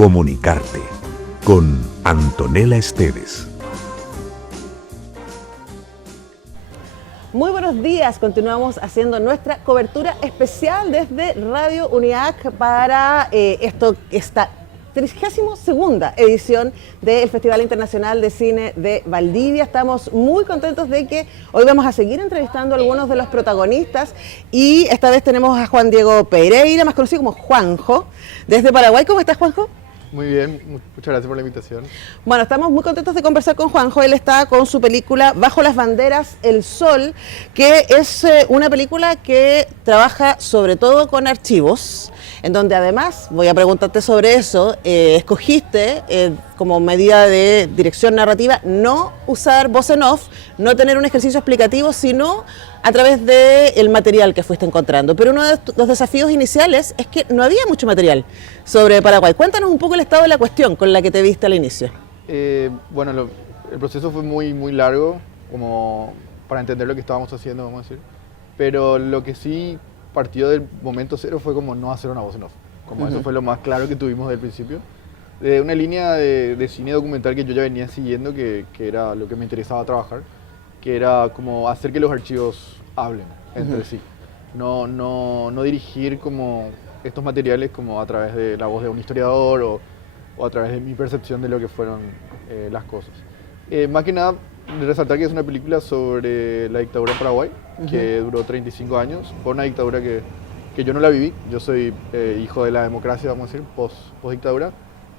Comunicarte con Antonella Esteves. Muy buenos días, continuamos haciendo nuestra cobertura especial desde Radio UNIAC para esta 32ª edición del Festival Internacional de Cine de Valdivia. Estamos muy contentos de que hoy vamos a seguir entrevistando a algunos de los protagonistas y esta vez tenemos a Juan Diego Pereira, más conocido como Juanjo, desde Paraguay. ¿Cómo estás, Juanjo? Muy bien, muchas gracias por la invitación. Bueno, estamos muy contentos de conversar con Juanjo. Él está con su película Bajo las banderas, El Sol, que es una película que trabaja sobre todo con archivos, en donde además, voy a preguntarte sobre eso, escogiste como medida de dirección narrativa no usar voz en off, no tener un ejercicio explicativo, sino a través del material que fuiste encontrando. Pero uno de los desafíos iniciales es que no había mucho material sobre Paraguay. Cuéntanos un poco el estado de la cuestión con la que te viste al inicio. Bueno, el proceso fue muy largo, como para entender lo que estábamos haciendo, vamos a decir. Pero lo que sí partió del momento cero fue como no hacer una voz en off. Como eso fue lo más claro que tuvimos del principio. De una línea de cine documental que yo ya venía siguiendo, que era lo que me interesaba trabajar, que era como hacer que los archivos hablen entre sí. No dirigir como estos materiales como a través de la voz de un historiador o a través de mi percepción de lo que fueron las cosas. Más que nada, resaltar que es una película sobre la dictadura en Paraguay, que duró 35 años. Fue una dictadura que yo no la viví. Yo soy hijo de la democracia, vamos a decir, post-dictadura.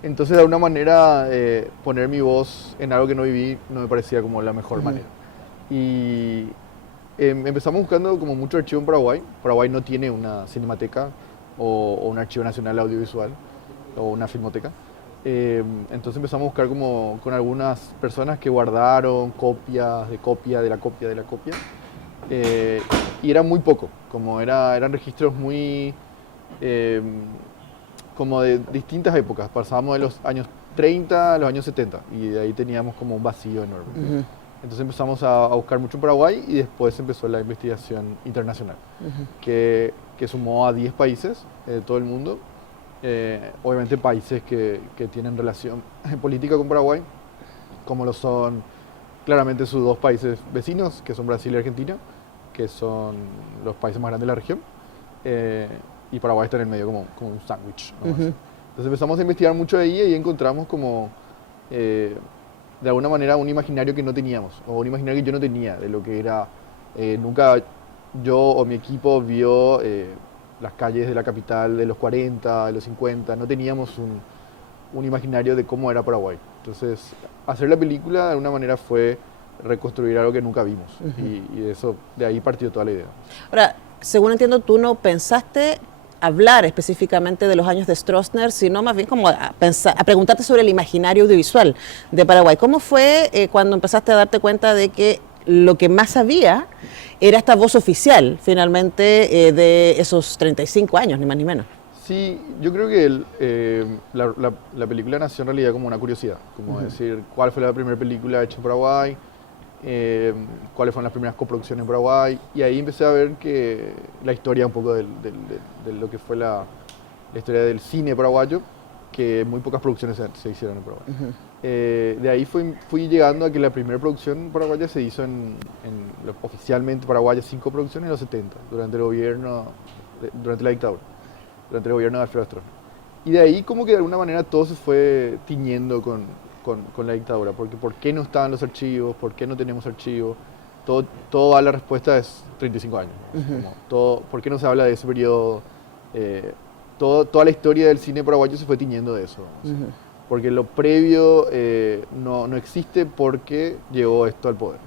Entonces, de alguna manera, poner mi voz en algo que no viví no me parecía como la mejor manera. Y empezamos buscando como mucho archivo en Paraguay. Paraguay no tiene una cinemateca o un archivo nacional audiovisual o una filmoteca. Entonces empezamos a buscar como con algunas personas que guardaron copias de copia de la copia de la copia. Y era muy poco, como eran registros muy como de distintas épocas. Pasábamos de los años 30 a los años 70 y de ahí teníamos como un vacío enorme. Entonces empezamos a buscar mucho en Paraguay y después empezó la investigación internacional, que sumó a 10 países de todo el mundo. Obviamente países que tienen relación política con Paraguay, como lo son claramente sus dos países vecinos, que son Brasil y Argentina, que son los países más grandes de la región, y Paraguay está en el medio como un sándwich. Entonces empezamos a investigar mucho de ahí y encontramos como, de alguna manera, un imaginario que no teníamos, o un imaginario que yo no tenía de lo que era. Nunca yo o mi equipo vio las calles de la capital de los 40, de los 50, no teníamos un imaginario de cómo era Paraguay. Entonces, hacer la película de alguna manera fue reconstruir algo que nunca vimos, y de ahí partió toda la idea. Ahora, según entiendo, tú no pensaste hablar específicamente de los años de Stroessner, sino más bien como a preguntarte sobre el imaginario audiovisual de Paraguay. ¿Cómo fue cuando empezaste a darte cuenta de que lo que más había era esta voz oficial, finalmente, de esos 35 años, ni más ni menos? Sí, yo creo que la película nació en realidad como una curiosidad, como decir cuál fue la primera película hecha en Paraguay, cuáles fueron las primeras coproducciones en Paraguay, y ahí empecé a ver que la historia un poco de lo que fue la historia del cine paraguayo, que muy pocas producciones se hicieron en Paraguay. De ahí fui llegando a que la primera producción paraguaya se hizo oficialmente paraguaya, 5 producciones en los 70, durante la dictadura, durante el gobierno de Alfredo Stroessner. Y de ahí como que de alguna manera todo se fue tiñendo con la dictadura, porque ¿por qué no estaban los archivos? ¿Por qué no tenemos archivos? Toda la respuesta es 35 años. ¿Por qué no se habla de ese periodo? Toda la historia del cine paraguayo se fue tiñendo de eso. Porque lo previo no existe porque llegó esto al poder.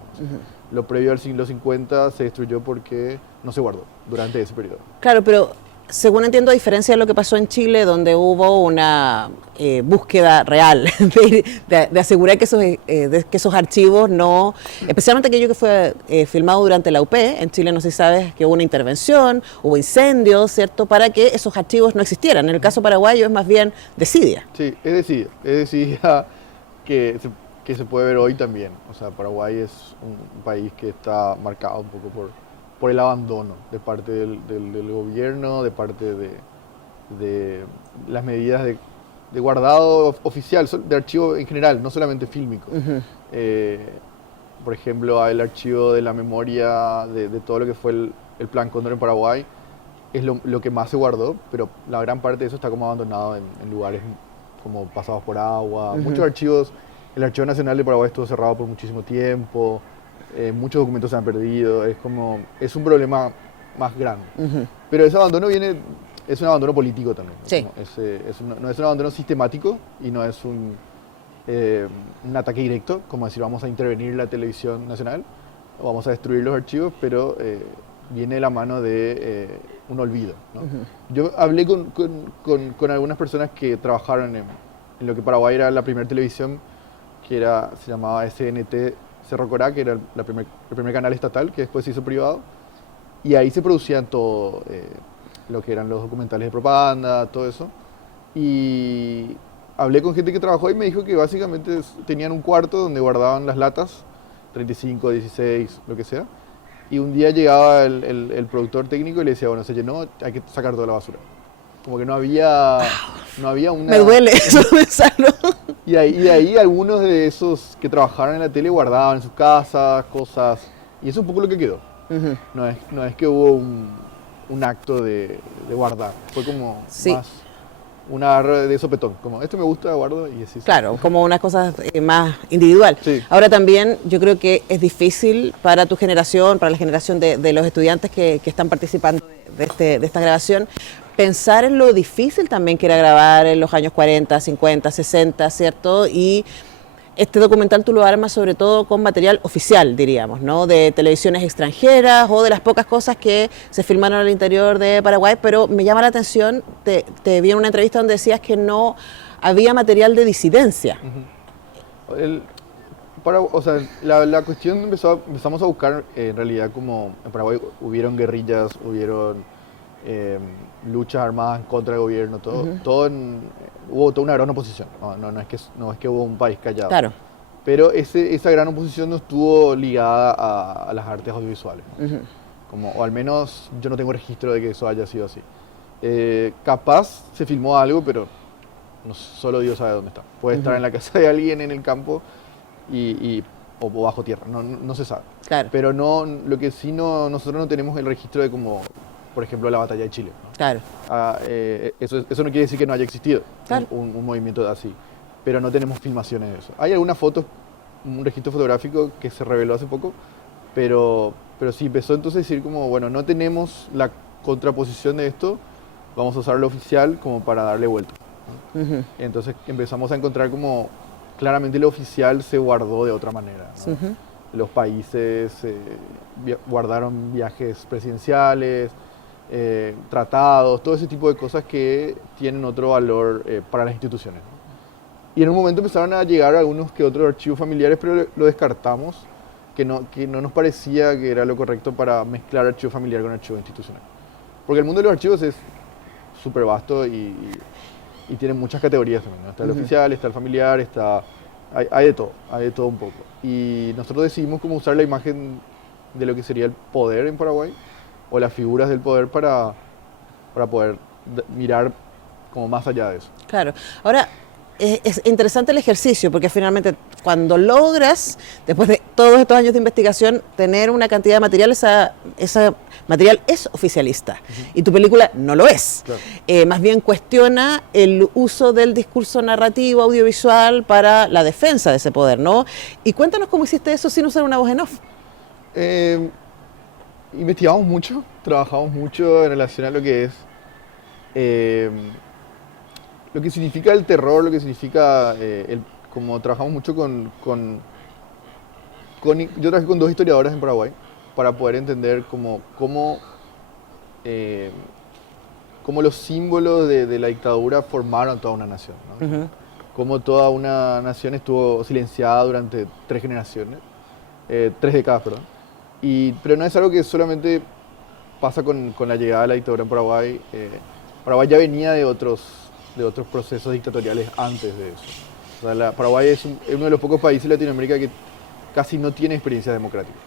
Lo previo al siglo 50 se destruyó porque no se guardó durante ese periodo. Claro, pero según entiendo, a diferencia de lo que pasó en Chile, donde hubo una búsqueda real de asegurar que esos archivos no, especialmente aquello que fue filmado durante la UP, en Chile no sé si sabes que hubo una intervención, hubo incendios, ¿cierto?, para que esos archivos no existieran. En el caso paraguayo es más bien desidia. Sí, es desidia que se puede ver hoy también. O sea, Paraguay es un país que está marcado un poco por el abandono de parte del gobierno, de parte de las medidas de guardado oficial, de archivo en general, no solamente fílmico. Por ejemplo, hay el archivo de la memoria de todo lo que fue el Plan Cóndor en Paraguay, es lo que más se guardó, pero la gran parte de eso está como abandonado en lugares como pasados por agua. Muchos archivos, el Archivo Nacional de Paraguay estuvo cerrado por muchísimo tiempo, muchos documentos se han perdido, es un problema más grande. Pero ese abandono es un abandono político también. ¿No? Sí. No es un abandono sistemático y no es un ataque directo, como decir vamos a intervenir la televisión nacional o vamos a destruir los archivos, pero viene de la mano de un olvido. ¿No? Yo hablé con algunas personas que trabajaron en lo que Paraguay era la primera televisión, que se llamaba SNT Cerro Corá, que era el primer canal estatal, que después se hizo privado, y ahí se producían todo lo que eran los documentales de propaganda, todo eso. Y hablé con gente que trabajó y me dijo que básicamente tenían un cuarto donde guardaban las latas, 35, 16, lo que sea. Y un día llegaba el productor técnico y le decía, bueno, se llenó, hay que sacar toda la basura. Como que no había una... Me duele eso pensarlo. Y de ahí algunos de esos que trabajaron en la tele guardaban en sus casas cosas. Y eso es un poco lo que quedó. No es que hubo un acto de guardar. Fue como más un agarre de sopetón. Como, esto me gusta, guardo y así. Claro, como una cosa más individual. Sí. Ahora también yo creo que es difícil para tu generación, para la generación de los estudiantes que están participando de esta grabación, pensar en lo difícil también que era grabar en los años 40, 50, 60, ¿cierto? Y este documental tú lo armas sobre todo con material oficial, diríamos, ¿no? De televisiones extranjeras o de las pocas cosas que se filmaron al interior de Paraguay, pero me llama la atención, te vi en una entrevista donde decías que no había material de disidencia. La cuestión empezamos a buscar, en realidad, como en Paraguay hubieron guerrillas, hubieron luchas armadas en contra del gobierno, hubo toda una gran oposición, no es que hubo un país callado. Claro. Pero esa gran oposición no estuvo ligada a las artes audiovisuales, o al menos yo no tengo registro de que eso haya sido así. Capaz se filmó algo, pero solo Dios sabe dónde está. Puede estar en la casa de alguien en el campo o bajo tierra, no se sabe. Claro. Pero lo que sí nosotros no tenemos el registro de como, por ejemplo, la batalla de Chile. ¿No? Claro. Eso no quiere decir que no haya existido Claro. un movimiento así, pero no tenemos filmaciones de eso. Hay algunas fotos, un registro fotográfico que se reveló hace poco, pero sí empezó entonces a decir como, bueno, no tenemos la contraposición de esto, vamos a usar lo oficial como para darle vuelta. ¿No? Entonces empezamos a encontrar como claramente lo oficial se guardó de otra manera. ¿No? Los países guardaron viajes presidenciales, tratados, todo ese tipo de cosas que tienen otro valor para las instituciones. ¿No? Y en un momento empezaron a llegar algunos que otros archivos familiares, pero lo descartamos, que no nos parecía que era lo correcto para mezclar archivo familiar con archivo institucional. Porque el mundo de los archivos es súper vasto y tiene muchas categorías también, ¿no? Está el oficial, está el familiar, hay de todo un poco. Y nosotros decidimos cómo usar la imagen de lo que sería el poder en Paraguay, o las figuras del poder para poder mirar como más allá de eso. Claro. Ahora, es interesante el ejercicio, porque finalmente cuando logras, después de todos estos años de investigación, tener una cantidad de material, ese material es oficialista, y tu película no lo es. Claro. Más bien cuestiona el uso del discurso narrativo audiovisual para la defensa de ese poder, ¿no? Y cuéntanos cómo hiciste eso sin usar una voz en off. Investigamos mucho, trabajamos mucho en relación a lo que es lo que significa el terror, lo que significa como trabajamos mucho yo trabajé con 2 historiadoras en Paraguay para poder entender cómo los símbolos de la dictadura formaron toda una nación, ¿no? Cómo toda una nación estuvo silenciada durante 3 generaciones, 3 décadas, perdón. Pero no es algo que solamente pasa con la llegada de la dictadura en Paraguay. Paraguay ya venía de otros procesos dictatoriales antes de eso. O sea, Paraguay es uno de los pocos países de Latinoamérica que casi no tiene experiencia democrática.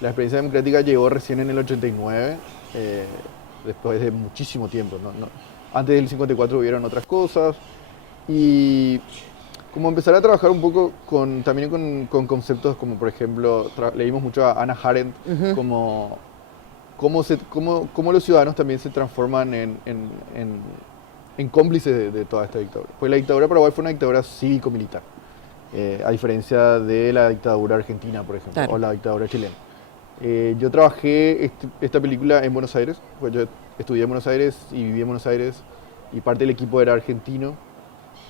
La experiencia democrática llegó recién en el 89, después de muchísimo tiempo. Antes del 54 hubieron otras cosas, Y como empezar a trabajar un poco también con conceptos como, por ejemplo, leímos mucho a Hannah Arendt, como cómo los ciudadanos también se transforman en cómplices de toda esta dictadura. Pues la dictadura paraguaya fue una dictadura cívico-militar, a diferencia de la dictadura argentina, por ejemplo, claro, o la dictadura chilena. Yo trabajé esta película en Buenos Aires, pues yo estudié en Buenos Aires y viví en Buenos Aires, y parte del equipo era argentino,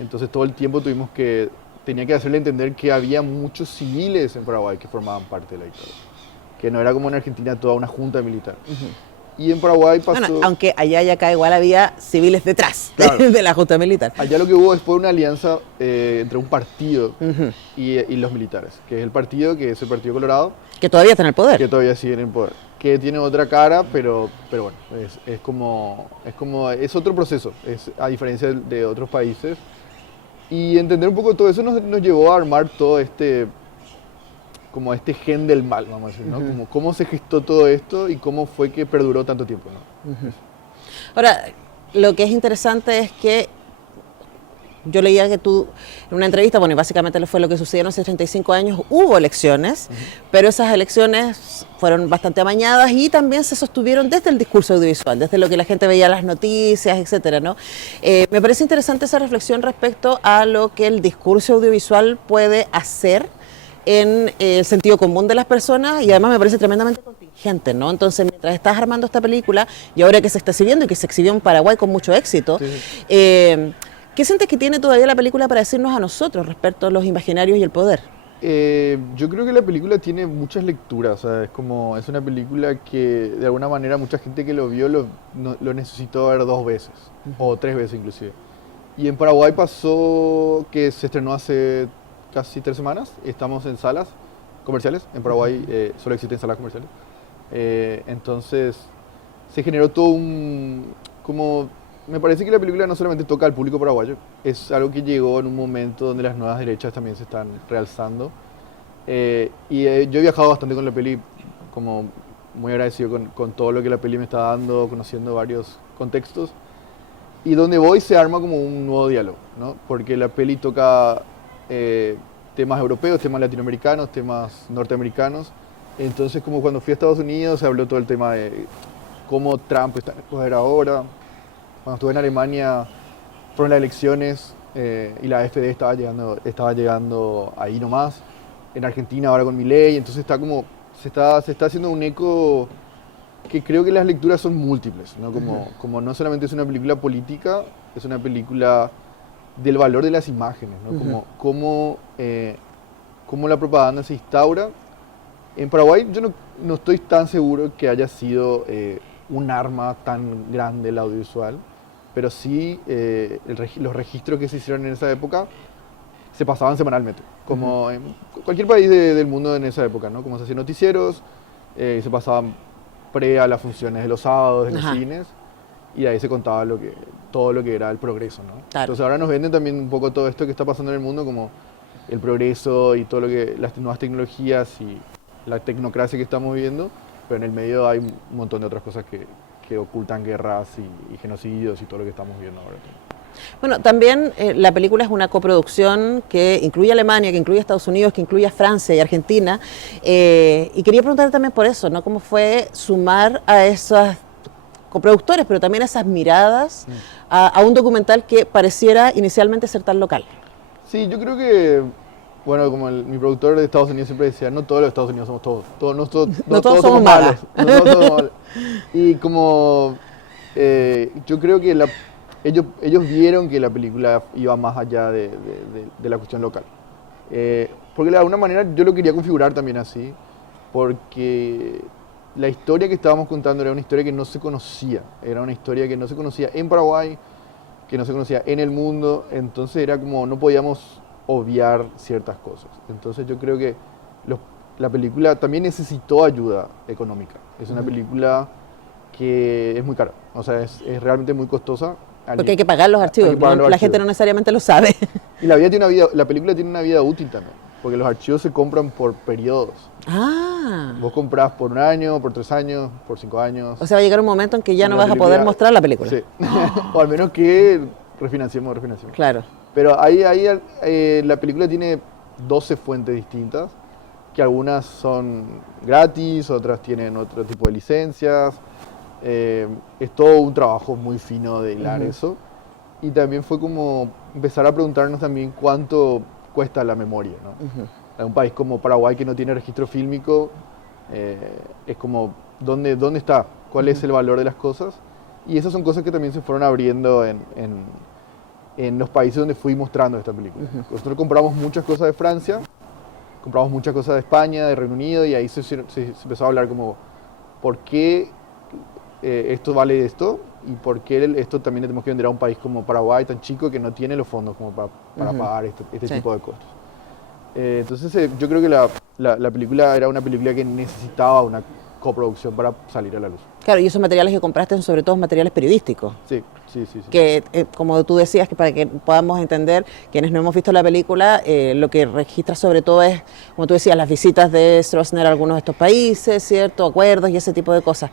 entonces todo el tiempo tenía que hacerle entender que había muchos civiles en Paraguay que formaban parte de la dictadura, que no era como en Argentina toda una junta militar. Y en Paraguay pasó... Bueno, aunque allá y acá igual había civiles detrás de la Junta Militar. Allá lo que hubo después una alianza entre un partido y los militares, que es el partido, que es el Partido Colorado. Que todavía está en el poder. Que todavía sigue en el poder. Que tiene otra cara, pero bueno, es otro proceso, a diferencia de otros países. Y entender un poco todo eso nos llevó a armar todo como este gen del mal, vamos a decir, ¿no? Como cómo se gestó todo esto y cómo fue que perduró tanto tiempo, ¿no? Ahora, lo que es interesante es que yo leía que tú, en una entrevista, bueno, y básicamente fue lo que sucedió hace 35 años, hubo elecciones, pero esas elecciones fueron bastante amañadas y también se sostuvieron desde el discurso audiovisual, desde lo que la gente veía en las noticias, etcétera, ¿no? Me parece interesante esa reflexión respecto a lo que el discurso audiovisual puede hacer en el sentido común de las personas, y además me parece tremendamente contingente, ¿no? Entonces, mientras estás armando esta película, y ahora que se está exhibiendo y que se exhibió en Paraguay con mucho éxito, ¿qué sientes que tiene todavía la película para decirnos a nosotros respecto a los imaginarios y el poder? Yo creo que la película tiene muchas lecturas, o sea, es una película que de alguna manera mucha gente que lo vio lo necesitó ver 2 veces, o 3 veces inclusive. Y en Paraguay pasó que se estrenó hace casi 3 semanas, estamos en salas comerciales, en Paraguay solo existen salas comerciales. Entonces se generó todo me parece que la película no solamente toca al público paraguayo, es algo que llegó en un momento donde las nuevas derechas también se están realzando. Yo he viajado bastante con la peli, como muy agradecido con todo lo que la peli me está dando, conociendo varios contextos. Y donde voy se arma como un nuevo diálogo, ¿no? Porque la peli toca temas europeos, temas latinoamericanos, temas norteamericanos. Entonces, como cuando fui a Estados Unidos, se habló todo el tema de cómo Trump está en el poder ahora. Cuando estuve en Alemania, fueron las elecciones y la AfD estaba llegando ahí nomás. En Argentina ahora con Milei, entonces se está haciendo un eco que creo que las lecturas son múltiples, ¿no? Como no solamente es una película política, es una película del valor de las imágenes, ¿no? Cómo la propaganda se instaura. En Paraguay yo no estoy tan seguro que haya sido un arma tan grande el audiovisual, pero sí los registros que se hicieron en esa época se pasaban semanalmente, como en cualquier país del mundo en esa época, ¿no? Como se hacían noticieros, se pasaban a las funciones de los sábados, de los cines, y ahí se contaba todo lo que era el progreso, ¿no? Claro. Entonces ahora nos venden también un poco todo esto que está pasando en el mundo, como el progreso y todo las nuevas tecnologías y la tecnocracia que estamos viviendo, pero en el medio hay un montón de otras cosas que ocultan guerras y genocidios y todo lo que estamos viendo ahora. Bueno, también la película es una coproducción que incluye a Alemania, que incluye a Estados Unidos, que incluye a Francia y Argentina. Y quería preguntar también por eso, ¿no? ¿Cómo fue sumar a esos coproductores, pero también a esas miradas a un documental que pareciera inicialmente ser tan local? Sí, yo creo que, bueno, como mi productor de Estados Unidos siempre decía, no todos los Estados Unidos somos todos. No todos somos malos. No todos somos malos. Y como yo creo que ellos vieron que la película iba más allá de la cuestión local. Porque de alguna manera yo lo quería configurar también así, porque la historia que estábamos contando era una historia que no se conocía, era una historia que no se conocía en Paraguay, que no se conocía en el mundo, entonces era como no podíamos obviar ciertas cosas. Entonces yo creo que la película también necesitó ayuda económica. Es una película que es muy cara, o sea, es realmente muy costosa. Porque hay que pagar los archivos, la gente no necesariamente lo sabe. Y la película tiene una vida útil también, porque los archivos se compran por periodos. Ah. Vos comprás por 1 año, por 3 años, por 5 años. O sea, va a llegar un momento en que ya no vas a poder mostrar la película. Sí, o al menos que refinanciemos. Claro. Pero la película tiene 12 fuentes distintas, que algunas son gratis, otras tienen otro tipo de licencias. Es todo un trabajo muy fino de hilar eso. Y también fue como empezar a preguntarnos también cuánto cuesta la memoria, ¿no? En un país como Paraguay que no tiene registro fílmico, es como, ¿dónde está? ¿Cuál es el valor de las cosas? Y esas son cosas que también se fueron abriendo en los países donde fui mostrando esta película. Nosotros compramos muchas cosas de Francia, compramos muchas cosas de España, de Reino Unido, y ahí se empezó a hablar como, ¿por qué esto vale esto? ¿Y por qué esto también le tenemos que vender a un país como Paraguay, tan chico, que no tiene los fondos como para pagar este tipo de costos? Entonces yo creo que la película era una película que necesitaba una coproducción para salir a la luz. Claro, y esos materiales que compraste son sobre todo materiales periodísticos. Sí. Que, como tú decías, que para que podamos entender, quienes no hemos visto la película, lo que registra sobre todo es, como tú decías, las visitas de Stroessner a algunos de estos países, ¿cierto? Acuerdos y ese tipo de cosas.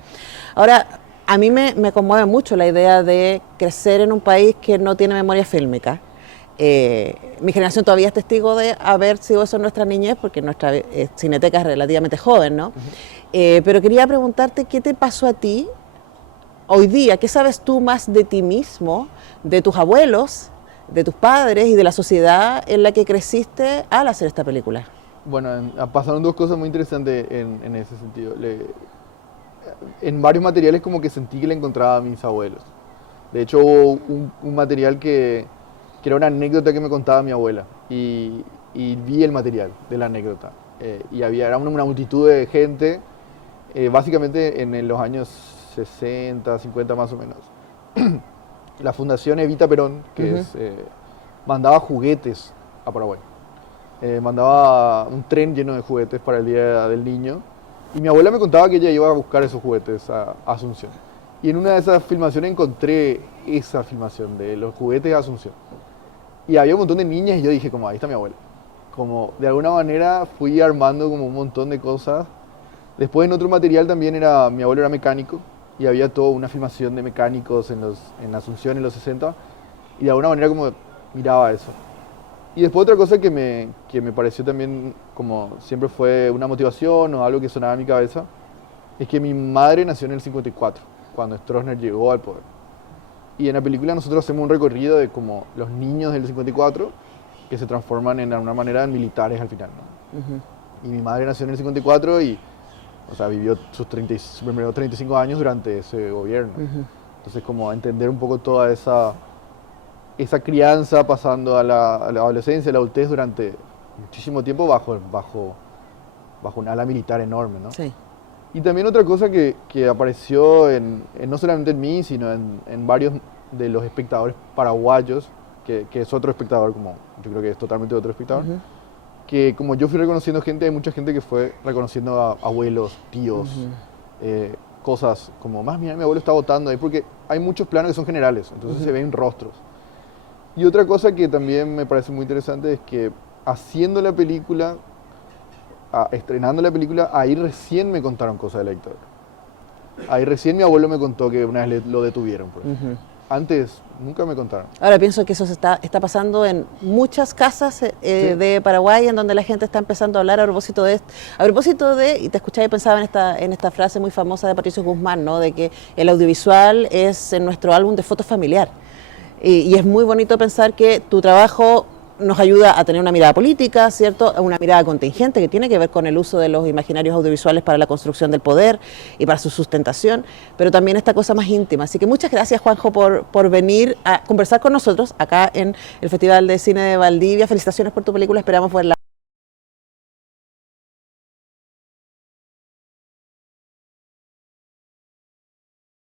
Ahora, a mí me conmueve mucho la idea de crecer en un país que no tiene memoria fílmica. Mi generación todavía es testigo de haber sido eso en nuestra niñez, porque nuestra cineteca es relativamente joven, ¿no? Pero quería preguntarte, ¿qué te pasó a ti hoy día? ¿Qué sabes tú más de ti mismo, de tus abuelos, de tus padres y de la sociedad en la que creciste al hacer esta película? Bueno, pasaron dos cosas muy interesantes en ese sentido. En varios materiales como que sentí que le encontraba a mis abuelos. De hecho, hubo un material que era una anécdota que me contaba mi abuela, y vi el material de la anécdota. Y era una multitud de gente, básicamente en los años 60, 50 más o menos. La Fundación Evita Perón, que mandaba juguetes a Paraguay. Mandaba un tren lleno de juguetes para el Día del Niño. Y mi abuela me contaba que ella iba a buscar esos juguetes a Asunción. Y en una de esas filmaciones encontré esa filmación de los juguetes de Asunción. Y había un montón de niñas y yo dije, como, ahí está mi abuela. Como, de alguna manera fui armando como un montón de cosas. Después en otro material también mi abuelo era mecánico y había toda una filmación de mecánicos en Asunción en los 60. Y de alguna manera como miraba eso. Y después otra cosa que me pareció también como siempre fue una motivación o algo que sonaba en mi cabeza, es que mi madre nació en el 54, cuando Stroessner llegó al poder. Y en la película nosotros hacemos un recorrido de como los niños del 54 que se transforman en alguna manera en militares al final, ¿no? Y mi madre nació en el 54 y, o sea, vivió sus primeros 35 años durante ese gobierno. Entonces como entender un poco toda esa crianza pasando a la adolescencia, a la adultez durante muchísimo tiempo bajo un ala militar enorme, ¿no? Sí. Y también otra cosa que apareció no solamente en mí, sino en varios de los espectadores paraguayos, que es otro espectador, como yo creo que es totalmente otro espectador, que como yo fui reconociendo gente, hay mucha gente que fue reconociendo a abuelos, tíos, cosas como, más mira, mi abuelo está votando ahí, porque hay muchos planos que son generales, entonces se ven rostros. Y otra cosa que también me parece muy interesante es que haciendo la película, estrenando la película, ahí recién me contaron cosas de la dictadura. Ahí recién mi abuelo me contó que una vez lo detuvieron, por ejemplo. Antes nunca me contaron. Ahora pienso que eso está pasando en muchas casas de Paraguay, en donde la gente está empezando a hablar a propósito de, y te escuchaba y pensaba en esta frase muy famosa de Patricio Guzmán, ¿no? De que el audiovisual es nuestro álbum de fotos familiar. Y es muy bonito pensar que tu trabajo nos ayuda a tener una mirada política, ¿cierto? Una mirada contingente que tiene que ver con el uso de los imaginarios audiovisuales para la construcción del poder y para su sustentación, pero también esta cosa más íntima. Así que muchas gracias, Juanjo, por venir a conversar con nosotros acá en el Festival de Cine de Valdivia. Felicitaciones por tu película, esperamos verla.